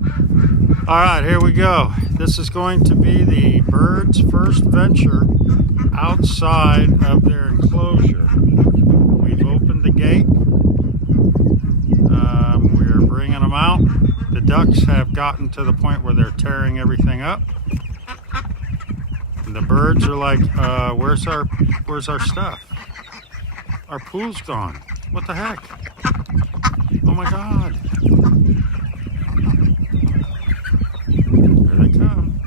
All right, here we go. This is going to be the birds' first venture outside of their enclosure. We've opened the gate. We're bringing them out. The ducks have gotten to the point where they're tearing everything up. And the birds are like, where's our stuff? Our pool's gone. What the heck? Oh my God. There they come.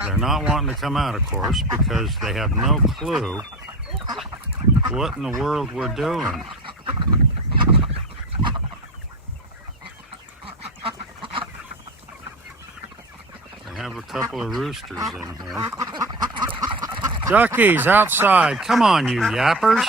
They're not wanting to come out, of course, because they have no clue what in the world we're doing. I have a couple of roosters in here. Duckies outside. Come on, you yappers.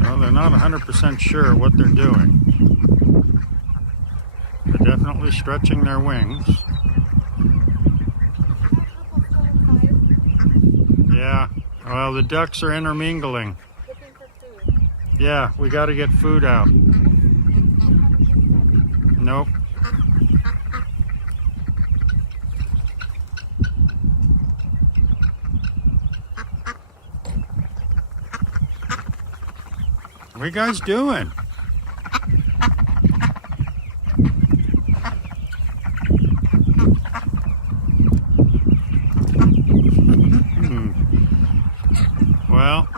Well, they're not 100% sure what they're doing. They're definitely stretching their wings. Yeah, well, the ducks are intermingling. Looking for food. Yeah, we got to get food out. Nope. What are you guys doing? Well,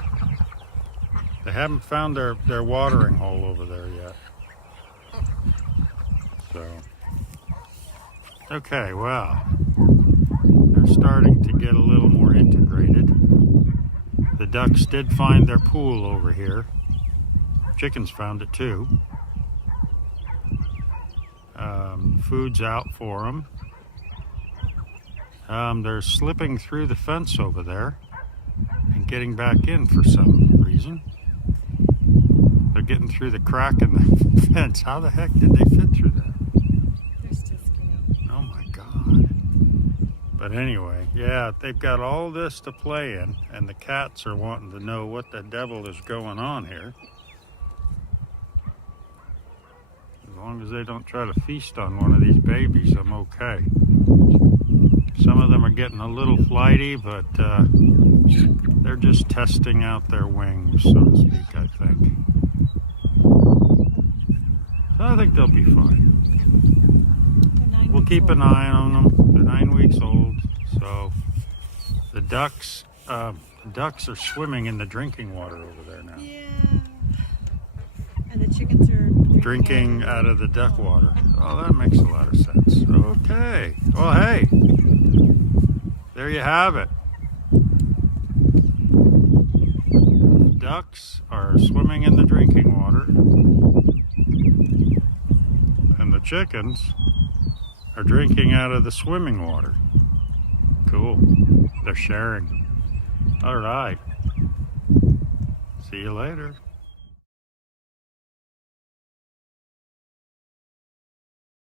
they haven't found their watering hole over there yet. So, okay, well, they're starting to get a little more integrated. The ducks did find their pool over here. Chickens found it too. Food's out for them. They're slipping through the fence over there and getting back in for some reason. They're getting through the crack in the fence. How the heck did they fit through that? They're still skinny. Oh my God. But anyway, yeah, they've got all this to play in, and the cats are wanting to know what the devil is going on here. As long as they don't try to feast on one of these babies, I'm okay. Some of them are getting a little flighty, but they're just testing out their wings, so to speak, I think. So I think they'll be fine. We'll keep an eye on them. They're 9 weeks old, so the ducks are swimming in the drinking water over there now. Yeah. And the chickens are Drinking out of the duck water. Oh, that makes a lot of sense. Okay. Well, hey, there you have it. The ducks are swimming in the drinking water, and the chickens are drinking out of the swimming water. Cool. They're sharing. All right. See you later.